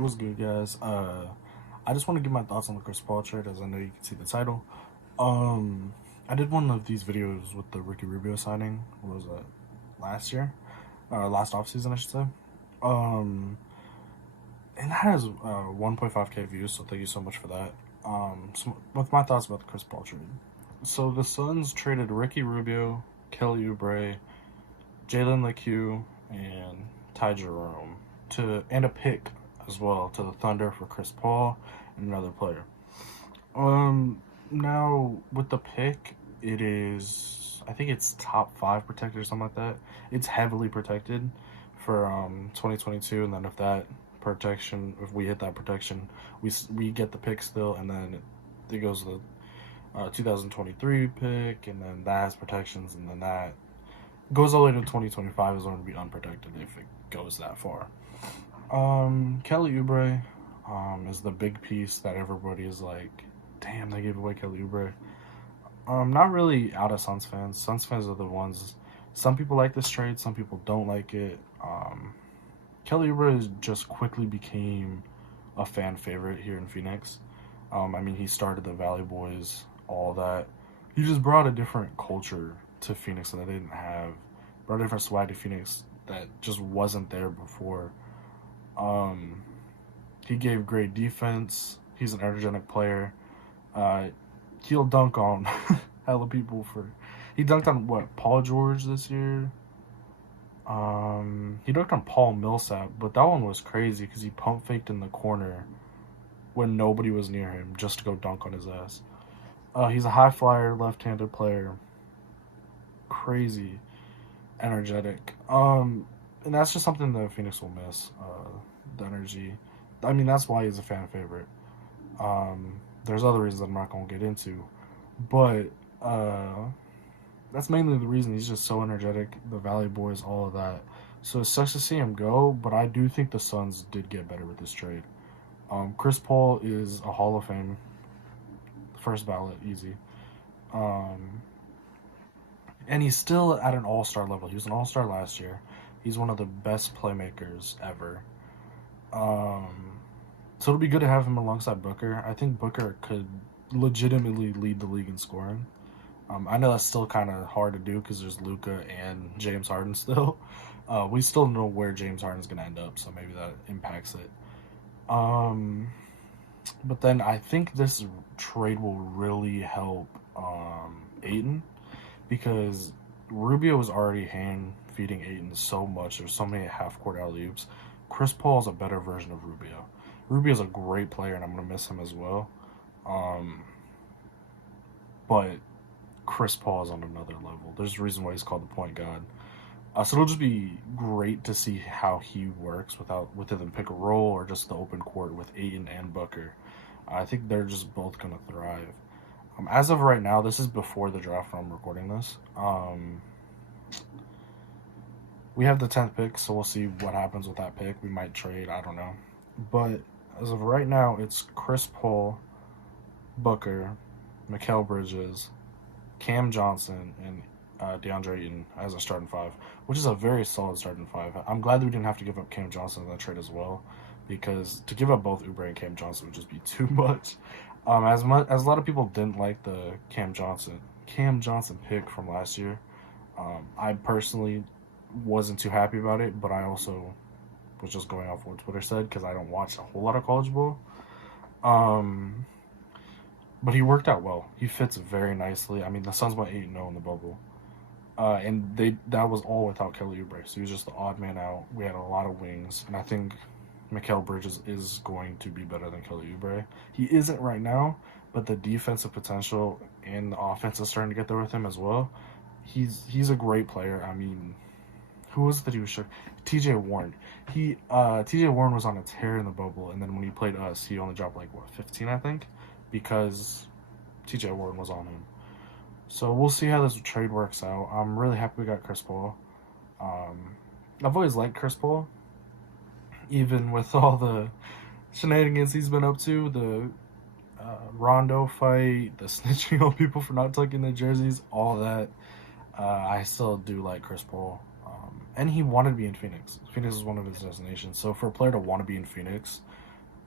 It was good, guys. I just want to give my thoughts on the Chris Paul trade, as I know you can see the title. Um, I did one of these videos with the Ricky Rubio signing. What was that? Last year, last offseason, I should say. Um, and that has 1.5K views, so thank you so much for that. So with my thoughts about the Chris Paul trade. So the Suns traded Ricky Rubio, Kelly Oubre, Jalen LeCue, and Ty Jerome and a pick as well to the Thunder for Chris Paul and another player. Now with the pick, it is, I think it's top 5 protected or something like that. It's heavily protected for 2022, and then if we hit that protection, we get the pick still, and then it goes to the 2023 pick, and then that has protections, and then that goes all the way to 2025 is going to be unprotected if it goes that far. Kelly Oubre is the big piece that everybody is like, damn, they gave away Kelly Oubre. Not really out of Suns fans. Suns fans are the ones. Some people like this trade, some people don't like it. Kelly Oubre just quickly became a fan favorite here in Phoenix. I mean, he started the Valley Boys, all that. He just brought a different culture to Phoenix that they didn't have. Brought a different swag to Phoenix that just wasn't there before. He gave great defense. He's an energetic player. He'll dunk on hella people he dunked on Paul George this year. He dunked on Paul Millsap, but that one was crazy because he pump faked in the corner when nobody was near him just to go dunk on his ass. He's a high flyer, left-handed player. Crazy energetic. And that's just something that Phoenix will miss. The energy. I mean, that's why he's a fan favorite. There's other reasons I'm not going to get into, but that's mainly the reason. He's just so energetic. The Valley Boys, all of that. So it sucks to see him go, but I do think the Suns did get better with this trade. Chris Paul is a Hall of Fame, first ballot, easy. And he's still at an all-star level. He was an all-star last year. He's one of the best playmakers ever. So it'll be good to have him alongside Booker. I think Booker could legitimately lead the league in scoring. I know that's still kind of hard to do because there's Luka and James Harden still. We still know where James Harden's going to end up, so maybe that impacts it. But then I think this trade will really help Ayton, because Rubio was already hand-feeding Ayton so much. There's so many half-court alley-oops. Chris Paul is a better version of Rubio. Rubio's a great player, and I'm going to miss him as well. But Chris Paul is on another level. There's a reason why he's called the point guard. So it'll just be great to see how he works with either pick a roll or just the open court with Ayton and Booker. I think they're just both going to thrive. As of right now, this is before the draft when I'm recording this. We have the 10th pick, so we'll see what happens with that pick. We might trade, I don't know. But as of right now, it's Chris Paul, Booker, Mikal Bridges, Cam Johnson, and DeAndre Ayton as a starting 5, which is a very solid starting 5. I'm glad that we didn't have to give up Cam Johnson in that trade as well, because to give up both Oubre and Cam Johnson would just be too much. As a lot of people didn't like the Cam Johnson pick from last year, I personally wasn't too happy about it, but I also was just going off what Twitter said because I don't watch a whole lot of college ball. But he worked out well. He fits very nicely. I mean, the Suns went 8-0 in the bubble. And that was all without Kelly Oubre. So he was just the odd man out. We had a lot of wings. And I think Mikal Bridges is going to be better than Kelly Oubre. He isn't right now, but the defensive potential and the offense is starting to get there with him as well. He's a great player. I mean, who was it that he was sure? TJ Warren. TJ Warren was on a tear in the bubble, and then when he played us, he only dropped 15, I think, because TJ Warren was on him. So we'll see how this trade works out. I'm really happy we got Chris Paul. I've always liked Chris Paul, even with all the shenanigans he's been up to, the Rondo fight, the snitching on people for not tucking their jerseys, all that. I still do like Chris Paul. And he wanted to be in Phoenix. Phoenix is one of his destinations. So for a player to want to be in Phoenix,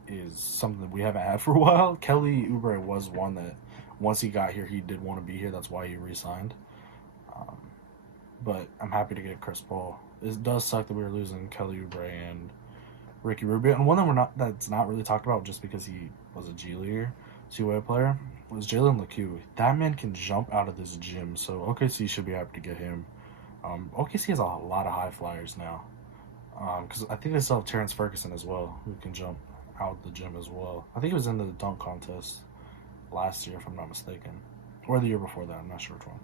is something that we haven't had for a while. Kelly Oubre was one that once he got here, he did want to be here. That's why he re-signed. Um, but I'm happy to get Chris Paul. It does suck that we were losing Kelly Oubre and Ricky Rubio, and one that that's not really talked about just because he was a G Leaguer, CUA player, was Jalen LeCue. That man can jump out of this gym, so OKC should be happy to get him. OKC has a lot of high flyers now, because I think they still have Terrence Ferguson as well, who can jump out the gym as well. I think he was in the dunk contest last year, if I'm not mistaken, or the year before that. I'm not sure which one.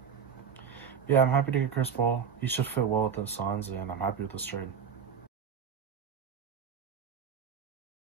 Yeah, I'm happy to get Chris Paul. He should fit well with the Suns, and I'm happy with this trade.